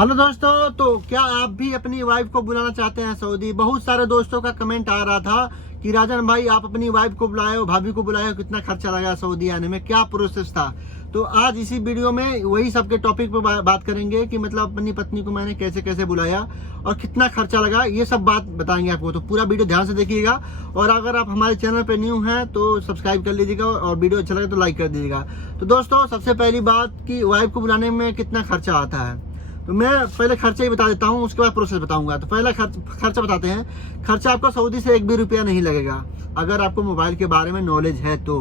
Hello दोस्तों, तो क्या आप भी अपनी वाइफ को बुलाना चाहते हैं सऊदी? बहुत सारे दोस्तों का कमेंट आ रहा था कि राजन भाई आप अपनी वाइफ को बुलाए हो, भाभी को बुलाए हो, कितना खर्चा लगा सऊदी आने में, क्या प्रोसेस था। तो आज इसी वीडियो में वही सबके टॉपिक पर बात करेंगे कि मतलब अपनी पत्नी को मैंने कैसे कैसे बुलाया और कितना खर्चा लगा, ये सब बात बताएंगे आपको। तो पूरा वीडियो ध्यान से देखिएगा और अगर आप हमारे चैनल पर न्यू हैं तो सब्सक्राइब कर लीजिएगा और वीडियो अच्छा लगे तो लाइक कर दीजिएगा। तो दोस्तों, सबसे पहली बात कि वाइफ को बुलाने में कितना खर्चा आता है, तो मैं पहले खर्चा ही बता देता हूँ, उसके बाद प्रोसेस बताऊंगा। तो पहला खर्चा बताते हैं। खर्चा आपको सऊदी से 1 भी रुपया नहीं लगेगा अगर आपको मोबाइल के बारे में नॉलेज है तो।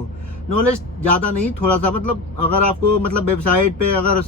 नॉलेज ज़्यादा नहीं, थोड़ा सा, मतलब अगर आपको मतलब वेबसाइट पे अगर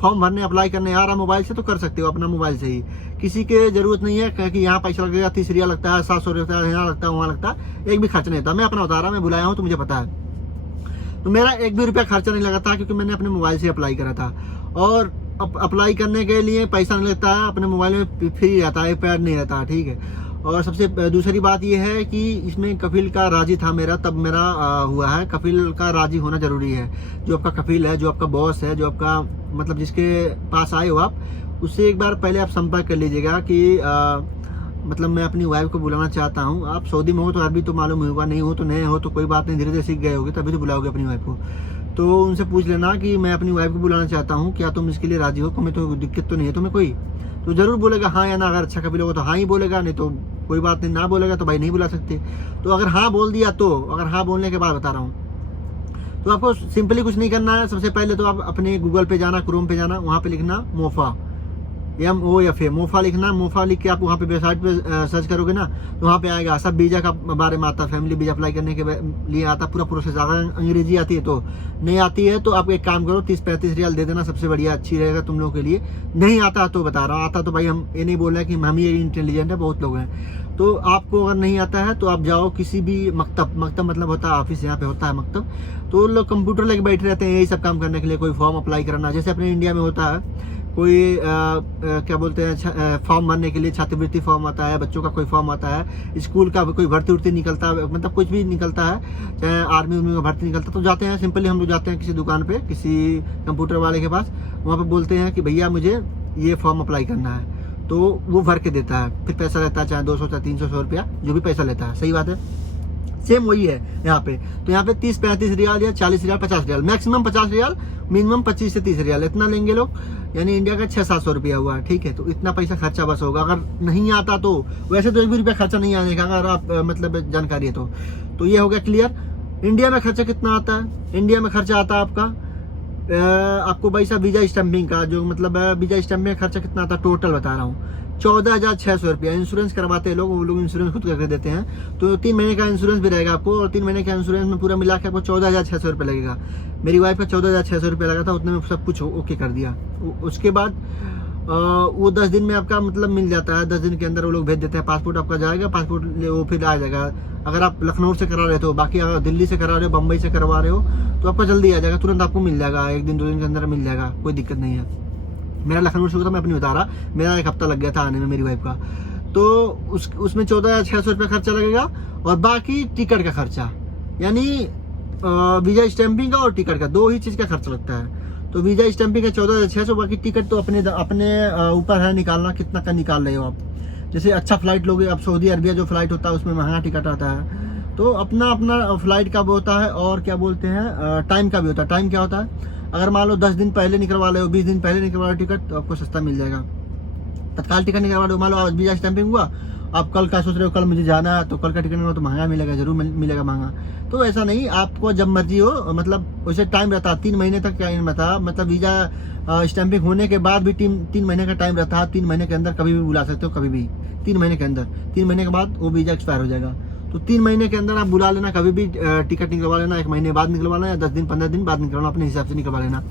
फॉर्म भरने अप्लाई करने आ रहा मोबाइल से तो कर सकते हो अपना मोबाइल से ही। किसी के जरूरत नहीं है कि यहाँ पैसा लगेगा 30 रियाल लगता है, 700 लगता है, यहाँ लगता है, वहाँ लगता है। एक भी खर्चा नहीं था। मैं अपना बता रहा, मैं बुलाया हूँ तो मुझे पता है। तो मेरा 1 भी रुपया खर्चा नहीं लगा था क्योंकि मैंने अपने मोबाइल से अप्लाई करा था। और अप्लाई करने के लिए पैसा नहीं लगता है, अपने मोबाइल में फ्री रहता है, पैड नहीं रहता, ठीक है। और सबसे दूसरी बात यह है कि इसमें कफील का राजी था मेरा, तब मेरा हुआ है। कफील का राजी होना जरूरी है। जो आपका कफील है, जो आपका बॉस है, जो आपका मतलब जिसके पास आए हो आप, उससे एक बार पहले आप संपर्क कर लीजिएगा कि मतलब मैं अपनी वाइफ को बुलाना चाहता हूँ। आप सऊदी में हो तो अरबी तो मालूम होगा, नहीं हो तो नए हो तो कोई बात नहीं, धीरे धीरे सीख गए होगे तभी तो बुलाओगे अपनी वाइफ को। तो उनसे पूछ लेना कि मैं अपनी वाइफ को बुलाना चाहता हूँ, क्या तुम इसके लिए राजी हो? तुम्हें तो दिक्कत तो नहीं है तुम्हें कोई? तो जरूर बोलेगा हाँ या ना। अगर अच्छा कभी होगा तो हाँ ही बोलेगा, नहीं तो कोई बात नहीं, ना बोलेगा तो भाई नहीं बुला सकते। तो अगर हाँ बोल दिया तो, अगर हाँ बोलने के बाद बता रहा हूँ, तो आपको सिंपली कुछ नहीं करना है। सबसे पहले तो आप अपने गूगल पे जाना, क्रोम पे जाना, वहाँ पे लिखना मोफा, MOFA, मोफा लिखना। मोफा लिख के आप वहाँ पे वेबसाइट पे सर्च करोगे ना तो वहाँ पे आएगा। सब वीजा का बारे में आता है, फैमिली वीजा अप्लाई करने के लिए आता पूरा प्रोसेस। अगर अंग्रेजी आती है तो, नहीं आती है तो आप एक काम करो, 30-35 रियाल दे देना, सबसे बढ़िया, अच्छी रहेगा तुम लोगों के लिए। नहीं आता तो बता रहा हूँ, आता तो भाई हम ये नहीं बोल रहे कि हम ही इंटेलिजेंट है, बहुत लोग हैं। तो आपको अगर नहीं आता है तो आप जाओ किसी भी मकतब मतलब होता है ऑफिस, यहाँ पे होता है मकतब, तो लोग कंप्यूटर लेके बैठे रहते हैं यही सब काम करने के लिए। कोई फॉर्म अप्लाई कराना, जैसे अपने इंडिया में होता है कोई क्या बोलते हैं, फॉर्म भरने के लिए छात्रवृत्ति फॉर्म आता है, बच्चों का कोई फॉर्म आता है, स्कूल का कोई भर्ती उर्ती निकलता है, मतलब कुछ भी निकलता है, चाहे आर्मी उर्मी का भर्ती निकलता है, तो जाते हैं सिंपली हम लोग जाते हैं किसी दुकान पे, किसी कंप्यूटर वाले के पास, वहाँ पे बोलते हैं कि भैया मुझे ये फॉर्म अप्लाई करना है, तो वो भर के देता है। फिर पैसा लेता है चाहे 200 चाहे 300 रुपया, जो भी पैसा लेता है। सही बात है, सेम वही है यहाँ पे। तो यहाँ पे 30-35 रियाल या 40 रियाल, 50 रियाल, मैक्सिमम 50 रियाल, मिनिमम 25 से 30 रियाल, इतना लेंगे लोग। यानी इंडिया का 600-700 रुपया हुआ, ठीक है। तो इतना पैसा खर्चा बस होगा। अगर नहीं आता तो वैसे तो 1 भी रुपया खर्चा नहीं आने का, अगर आप मतलब जानकारी है तो ये हो गया क्लियर। इंडिया में खर्चा कितना आता है? इंडिया में खर्चा आता है आपको पैसा वीजा स्टैंपिंग का, जो मतलब वीजा स्टैंपिंग का खर्चा कितना आता है टोटल बता रहा हूँ, 14,600 रुपया। इंश्योरेंस करवाते हैं लोग, वो लोग इंश्योरेंस खुद करके देते हैं, तो 3 महीने का इंश्योरेंस भी रहेगा आपको, और 3 महीने का इंश्योरेंस में पूरा मिला के आपको 14,600 रुपये लगेगा। मेरी वाइफ का 14,600 रुपये लगा था, उतने में सब कुछ ओके कर दिया। उसके बाद वो 10 दिन में आपका मतलब मिल जाता है, 10 दिन के अंदर वो लोग भेज देते हैं। पासपोर्ट आपका जाएगा, पासपोर्ट वो फिर आ जाएगा। अगर आप लखनऊ से करा रहे हो, बाकी अगर दिल्ली से करा रहे हो, बम्बई से करवा रहे हो, तो आपका जल्दी आ जाएगा, तुरंत आपको मिल जाएगा, 1 दिन 2 दिन के अंदर मिल जाएगा, कोई दिक्कत नहीं है। मेरा लखनऊ से हुआ था, मैं अपनी बता रहा, मेरा 1 हफ्ता लग गया था आने में मेरी वाइफ का। तो उसमें 14,600 रुपया खर्चा लगेगा, और बाकी टिकट का खर्चा, यानी वीजा स्टैंपिंग का और टिकट का, 2 ही चीज़ का खर्चा लगता है। तो वीजा स्टैंपिंग का 14,600, बाकी टिकट तो अपने ऊपर है निकालना, कितना का निकाल रहे हो आप। जैसे अच्छा फ्लाइट लोगे, अब सऊदी अरबिया जो फ्लाइट होता है उसमें महंगा टिकट आता है, तो अपना फ्लाइट का भी होता है, और क्या बोलते हैं टाइम का भी होता है। टाइम क्या होता है, अगर मान लो 10 दिन पहले निकलवा रहे हो, 20 दिन पहले निकलवा रहे हो टिकट, तो आपको सस्ता मिल जाएगा। तत्काल टिकट निकलवा रहे हो, मान लो आज वीजा स्टैंपिंग हुआ, आप कल का सोच रहे हो कल मुझे जाना है, तो कल का टिकट निकलवा तो महंगा मिलेगा, जरूर मिलेगा महंगा। तो ऐसा नहीं, आपको जब मर्जी हो, मतलब वैसे टाइम रहता है 3 महीने तक, क्या रहता, मतलब वीजा स्टैंपिंग होने के बाद भी 3 महीने का टाइम रहता है। 3 महीने के अंदर कभी भी बुला सकते हो, कभी भी 3 महीने के अंदर। 3 महीने के बाद वो वीजा एक्सपायर हो जाएगा, तो 3 महीने के अंदर आप बुला लेना, कभी भी टिकट निकलवा लेना, 1 महीने बाद निकलवा लेना, या 10 दिन 15 दिन बाद निकलवाना, अपने हिसाब से निकलवा लेना।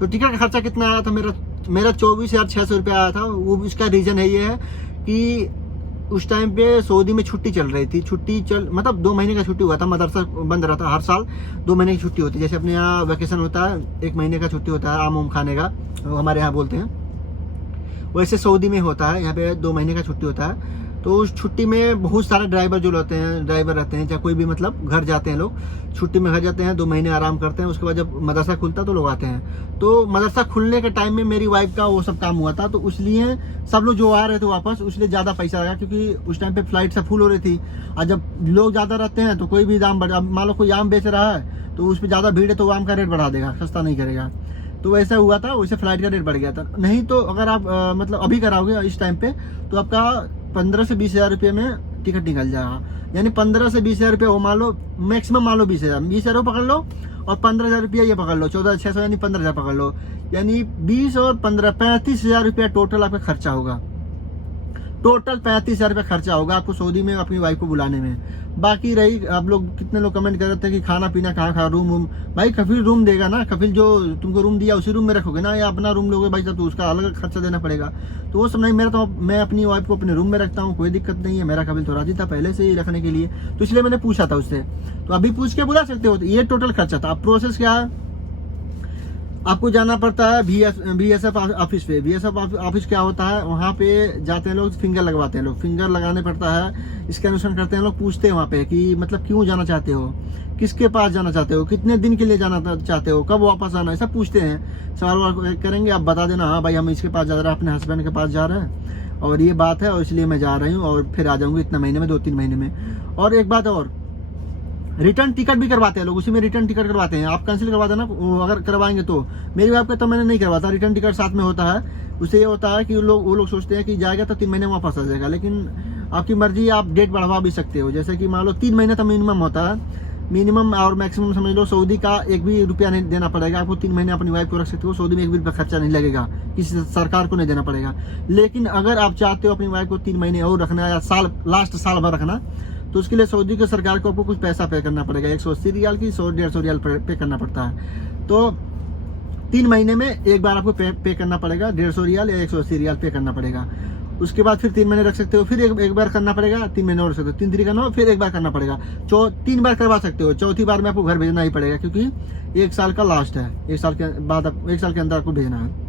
तो टिकट का खर्चा कितना आया था मेरा 24,600 रुपया आया था। वो इसका रीज़न है ये है कि उस टाइम पे सऊदी में छुट्टी चल रही थी, मतलब 2 महीने का छुट्टी हुआ था, मदरसा बंद रहा था। हर साल 2 महीने की छुट्टी होती है, जैसे अपने यहाँ वैकेशन होता है 1 महीने का छुट्टी होता है, आम खाने का हमारे यहाँ बोलते हैं, वैसे सऊदी में होता है, यहाँ पे 2 महीने का छुट्टी होता है। तो उस छुट्टी में बहुत सारे ड्राइवर रहते हैं, चाहे कोई भी मतलब घर जाते हैं लोग, छुट्टी में घर जाते हैं, 2 महीने आराम करते हैं, उसके बाद जब मदरसा खुलता है तो लोग आते हैं। तो मदरसा खुलने के टाइम में मेरी वाइफ का वो सब काम हुआ था, तो इसलिए सब लोग जो आ रहे थे वापस, उसलिए ज़्यादा पैसा लगा, क्योंकि उस टाइम पे फ्लाइट सब फुल हो रही थी। और जब लोग ज़्यादा रहते हैं तो कोई भी दाम बढ़ा, मान लो कोई आम बेच रहा है तो उस पर ज़्यादा भीड़ है तो आम का रेट बढ़ा देगा, सस्ता नहीं करेगा। तो वैसा हुआ था, वैसे फ्लाइट का रेट बढ़ गया था। नहीं तो अगर आप मतलब अभी कराओगे इस टाइम पे तो आपका 15 से 20 हज़ार रुपये में टिकट निकल जाएगा। यानी 15 से 20 हज़ार रुपये वो मान लो, मैक्सिमम मान लो 20 हज़ार पकड़ लो, और 15 हज़ार रुपया ये पकड़ लो, 14,600 यानी 15 हज़ार पकड़ लो, यानी 20 और 15 35 हज़ार रुपया टोटल आपका खर्चा होगा। टोटल 35 हज़ार रुपया खर्चा होगा आपको सऊदी में अपनी वाइफ को बुलाने में। बाकी रही, आप लोग कितने लोग कमेंट कर रहे थे कि खाना पीना कहाँ खा, रूम भाई कफिल रूम देगा ना, कफिल जो तुमको रूम दिया उसी रूम में रखोगे ना, या अपना रूम लोगे भाई तब तो उसका अलग खर्चा देना पड़ेगा। तो वो सब नहीं, मैं अपनी वाइफ को अपने रूम में रखता हूँ, कोई दिक्कत नहीं है। मेरा कफिल तो राजी था पहले से ही रखने के लिए, तो इसलिए मैंने पूछा था उससे। तो अभी पूछ के बुला सकते हो। तो ये टोटल खर्चा था। अब प्रोसेस क्या है, आपको जाना पड़ता है BSF ऑफिस पे। BSF ऑफिस क्या होता है, वहाँ पे जाते हैं लोग, फिंगर लगवाते हैं लोग, फिंगर लगाने पड़ता है, स्कैन करते हैं लोग, पूछते हैं वहाँ पे कि मतलब क्यों जाना चाहते हो, किसके पास जाना चाहते हो, कितने दिन के लिए जाना चाहते हो, कब वापस आना है, सब पूछते हैं। सवाल करेंगे, आप बता देना हाँ भाई हम इसके पास जा रहे हैं, अपने हस्बैंड के पास जा रहे हैं और ये बात है और इसलिए मैं जा रही हूँ और फिर आ जाऊँगी इतना महीने में, 2-3 महीने में। और एक बात और, रिटर्न टिकट भी करवाते हैं लोग, उसी में रिटर्न टिकट करवाते हैं। आप कैंसिल करवा देना अगर करवाएंगे तो। मेरी वाइफ का तो मैंने नहीं करवाता, रिटर्न टिकट साथ में होता है। उससे ये होता है कि वो लोग सोचते हैं कि जाएगा तो 3 महीने में वापस आ जाएगा, लेकिन आपकी मर्जी, आप डेट बढ़वा भी सकते हो। जैसे कि मान लो 3 महीने तो मिनिमम होता है, मिनिमम और मैक्सिमम समझ लो। सऊदी का 1 भी रुपया नहीं देना पड़ेगा आपको, 3 महीने अपनी वाइफ को रख सकते हो। सऊदी में 1 भी रुपया खर्चा नहीं लगेगा, किसी सरकार को नहीं देना पड़ेगा। लेकिन अगर आप चाहते हो अपनी वाइफ को 3 महीने और रखना या लास्ट साल भर रखना, तो उसके लिए सऊदी की सरकार को आपको कुछ पैसा पे करना पड़ेगा, 180 रियाल की 100-150 रियाल पे करना पड़ता है। तो 3 महीने में एक बार आपको पे करना पड़ेगा, 150 रियाल या 180 रियाल पे करना पड़ेगा। उसके बाद फिर 3 महीने रख सकते हो, फिर एक बार करना पड़ेगा, 3 महीने और रख सकते हो, 3 तरीका ना, फिर एक बार करना पड़ेगा, 3 बार करवा सकते हो। चौथी बार में आपको घर भेजना ही पड़ेगा, क्योंकि 1 साल का लास्ट है, 1 साल के बाद 1 साल के अंदर आपको भेजना है।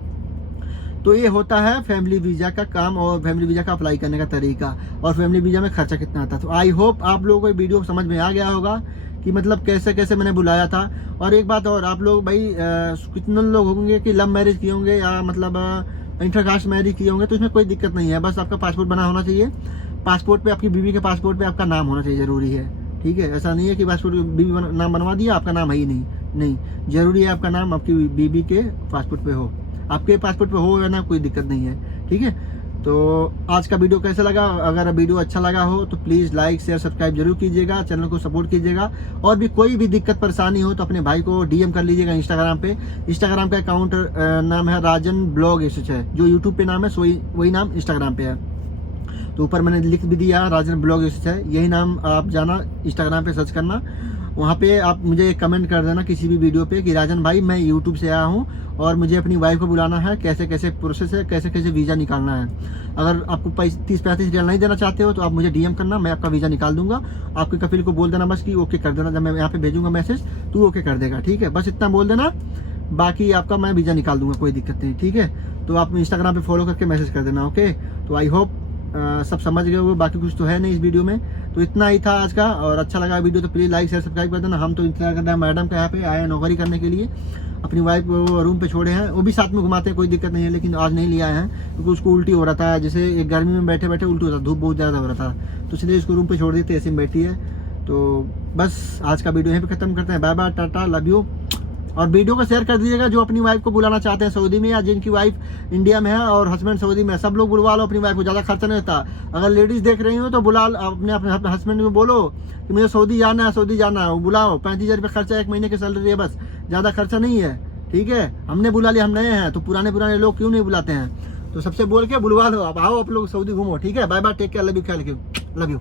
तो ये होता है फैमिली वीज़ा का काम और फैमिली वीज़ा का अप्लाई करने का तरीका, और फैमिली वीज़ा में खर्चा कितना आता है। तो आई होप आप लोगों को वीडियो समझ में आ गया होगा कि मतलब कैसे कैसे मैंने बुलाया था। और एक बात और, आप लोग भाई कितने लोग होंगे कि लव मैरिज किए होंगे या मतलब इंटरकास्ट मैरिज किए होंगे, तो इसमें कोई दिक्कत नहीं है। बस आपका पासपोर्ट बना होना चाहिए, पासपोर्ट पे आपकी बीवी के पासपोर्ट पे आपका नाम होना चाहिए, जरूरी है। ठीक है, ऐसा नहीं है कि पासपोर्ट बीवी नाम बनवा दिया आपका नाम है ही नहीं, जरूरी है आपका नाम आपकी बीवी के पासपोर्ट पे हो। आपके पासपोर्ट पे हो या ना, कोई दिक्कत नहीं है। ठीक है, तो आज का वीडियो कैसा लगा? अगर वीडियो अच्छा लगा हो तो प्लीज़ लाइक शेयर सब्सक्राइब जरूर कीजिएगा, चैनल को सपोर्ट कीजिएगा। और भी कोई भी दिक्कत परेशानी हो तो अपने भाई को DM कर लीजिएगा इंस्टाग्राम पे। इंस्टाग्राम का अकाउंट नाम है राजन ब्लॉग एसएच है, जो यूट्यूब पे नाम है वही नाम इंस्टाग्राम पे है। तो ऊपर मैंने लिख भी दिया राजन ब्लॉग एसएच है, यही नाम आप जाना इंस्टाग्राम पे सर्च करना, वहाँ पे आप मुझे कमेंट कर देना किसी भी वीडियो पे कि राजन भाई मैं यूट्यूब से आया हूँ और मुझे अपनी वाइफ को बुलाना है, कैसे कैसे प्रोसेस है, कैसे कैसे वीज़ा निकालना है। अगर आपको 30-35 रियाल नहीं देना चाहते हो तो आप मुझे DM करना, मैं आपका वीज़ा निकाल दूंगा। आपके कफिल को बोल देना बस कि ओके कर देना, जब मैं यहाँ पे भेजूंगा मैसेज तो ओके कर देगा। ठीक है, बस इतना बोल देना, बाकी आपका मैं वीज़ा निकाल दूंगा, कोई दिक्कत नहीं। ठीक है, तो आप इंस्टाग्राम पे फॉलो करके मैसेज कर देना। ओके, तो आई होप सब समझ गए होंगे, बाकी कुछ तो है नहीं इस वीडियो में। तो इतना ही था आज का, और अच्छा लगा वीडियो तो प्लीज़ लाइक शेयर सब्सक्राइब कर देना। हम तो इंतजार कर रहे हैं मैडम का, यहाँ पे आए हैं नौकरी करने के लिए, अपनी वाइफ को रूम पे छोड़े हैं, वो भी साथ में घुमाते हैं, कोई दिक्कत नहीं है, लेकिन आज नहीं ले आए हैं क्योंकि उसको उल्टी हो रहा था। जैसे एक गर्मी में बैठे बैठे उल्टी होता, धूप बहुत ज़्यादा हो रहा था, तो इसलिए इसको रूम पे छोड़ देते, ऐसे में बैठी है। तो बस आज का वीडियो यहीं पे खत्म करते हैं। Bye bye, tata, love you. और वीडियो को शेयर कर दीजिएगा जो अपनी वाइफ को बुलाना चाहते हैं सऊदी में, या जिनकी वाइफ इंडिया में है और हस्बैंड सऊदी में, सब लोग बुलवा लो अपनी वाइफ को, ज़्यादा खर्चा नहीं होता। अगर लेडीज़ देख रही हो तो बुला अपने हस्बैंड को बोलो कि मुझे सऊदी जाना है, वो बुलाओ। 35 हज़ार रुपये खर्चा, 1 महीने की सैलरी है, बस ज़्यादा खर्चा नहीं है। ठीक है, हमने बुला लिया, हम नए हैं, तो पुराने लोग क्यों नहीं बुलाते हैं? तो सबसे बोल के बुलवा लो, अब आओ आप लोग सऊदी घूमो। ठीक है, bye bye, take care, love you, ख्याल रखियो, लव यू।